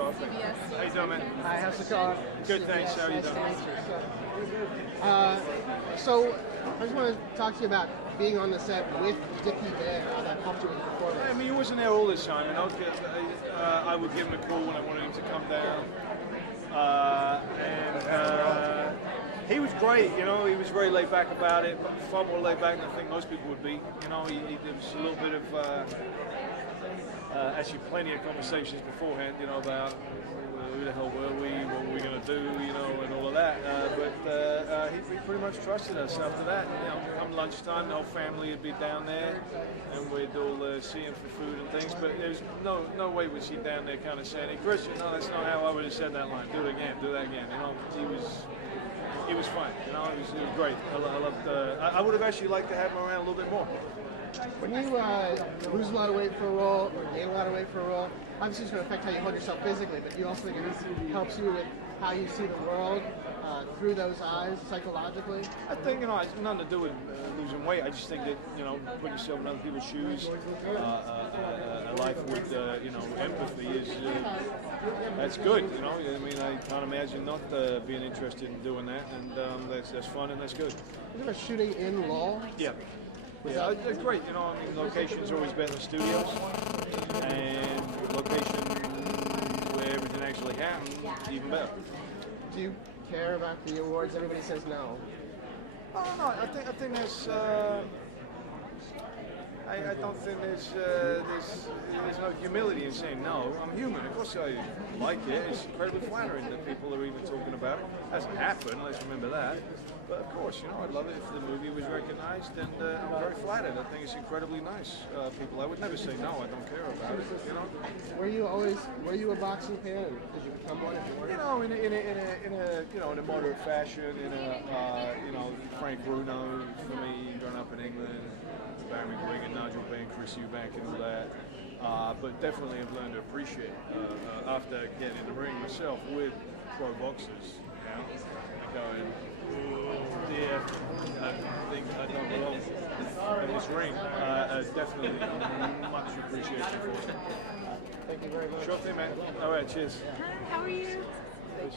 off. CBS. How you doing, man? Hi, how's it going? Good, thanks. How are you Nice doing? to meet you. So, I just want to talk to you about being on the set with Dickie there, how that helped you with the performance. I mean, he wasn't there all this time, and I would give him a call when I wanted him to come down. He was great, you know, he was very laid back about it, but far more laid back than I think most people would be. You know, there was a little bit of, actually plenty of conversations beforehand, you know, about who the hell were we, what were we going to do, you know, and all of that. He pretty much trusted us after that. You know, come lunchtime, the whole family would be down there, and we'd all see him for food and things. But there's no way was he down there kind of saying, "Hey, Christian, no, that's not how I would have said that line. Do it again, do that again." You know, he was fine. You know, it was great. I loved. I would have actually liked to have him around a little bit more. When you lose a lot of weight for a role, or gain a lot of weight for a role, obviously it's going to affect how you hold yourself physically, but you also think it helps you with how you see the world through those eyes, psychologically? I think, you know, it's nothing to do with losing weight. I just think that, you know, put yourself in other people's shoes, a life with, you know, empathy is, that's good, you know. I mean, I can't imagine not being interested in doing that, and that's fun and that's good. You ever shooting in Lowell? Yeah. Yeah, it's great, you know, I mean, locations are always better than studios, and location where everything actually happens, even better. Do you care about the awards? Everybody says no. Oh, no, I think there's, I don't think there's no humility in saying no. I'm human, of course I like it. It's incredibly flattering that people are even talking about it. It hasn't happened, let's remember that. But of course, you know, I'd love it if the movie was recognized, and I'm very flattered. I think it's incredibly nice. People, I would never say no. I don't care about it. You know. Were you a boxing fan? Did you become one? You know, in a moderate fashion. In a you know, Frank Bruno for me, growing up in England, Barry McGuigan and Nigel Benn, Chris Eubank, and all that. But definitely have learned to appreciate after getting in the ring myself with pro boxers. You know, going, yeah, I think I don't belong in this ring. Definitely much appreciation for it. Thank you very much. Sure thing, man. All right, cheers. Hi, how are you? Hey,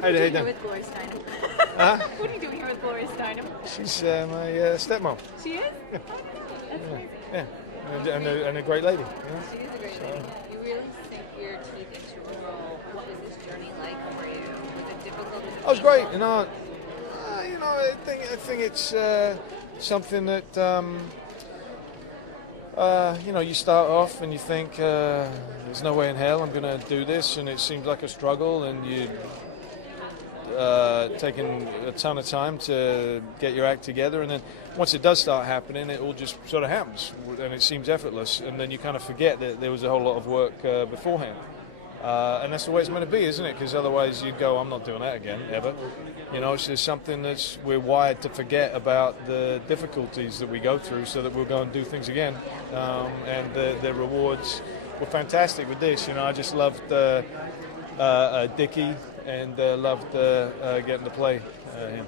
how you doing? With Gloria Steinem. Huh? What are you doing here with Gloria Steinem? She's my stepmom. She is? Oh, that's amazing. Yeah, and a great lady. You know? She is a great lady. You really sink your teeth into her role. What was this journey like for you? Was it difficult? That was great. You know, I think it's something that you know, you start off and you think there's no way in hell I'm going to do this, and it seems like a struggle, and you taking a ton of time to get your act together, and then once it does start happening, it all just sort of happens, and it seems effortless, and then you kind of forget that there was a whole lot of work beforehand. And that's the way it's meant to be, isn't it? Because otherwise you'd go, I'm not doing that again, ever. You know, it's just something that's, we're wired to forget about the difficulties that we go through so that we'll go and do things again. And the rewards were fantastic with this. You know, I just loved Dickie, and loved getting to play him.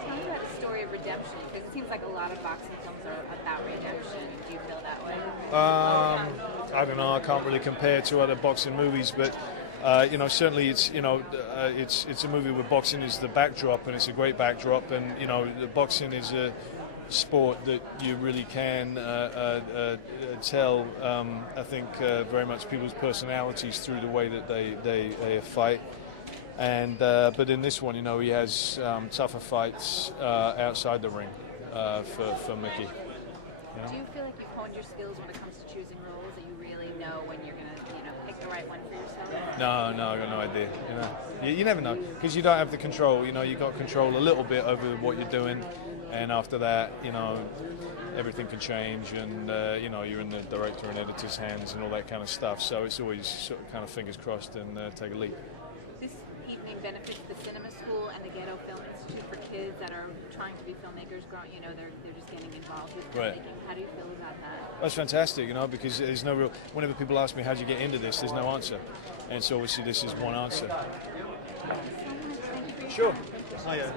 Tell me about the story of redemption, because it seems like a lot of boxing films are about redemption. Do you feel that way? I don't know. I can't really compare to other boxing movies, but you know, certainly it's, you know, it's a movie where boxing is the backdrop, and it's a great backdrop, and you know, the boxing is a sport that you really can tell. I think very much people's personalities through the way that they fight. And but in this one, you know, he has tougher fights outside the ring for Mickey. You know? Do you feel like you've honed your skills when it comes to choosing roles, that you really know when you're going to, you know, pick the right one for yourself? No, I got no idea. You know, you never know, because you don't have the control. You know, you got control a little bit over what you're doing, and after that, you know, everything can change, and you know, you're in the director and editor's hands and all that kind of stuff. So it's always sort of kind of fingers crossed and take a leap. This evening benefits the Cinema School and the Ghetto Film Institute for kids that are trying to be filmmakers. You know, they're just getting involved with filmmaking. Right. How do you feel about that? That's fantastic, you know, because there's no real. Whenever people ask me how did you get into this, there's no answer, and so obviously this is one answer. Thank you for your Sure. time. Hiya.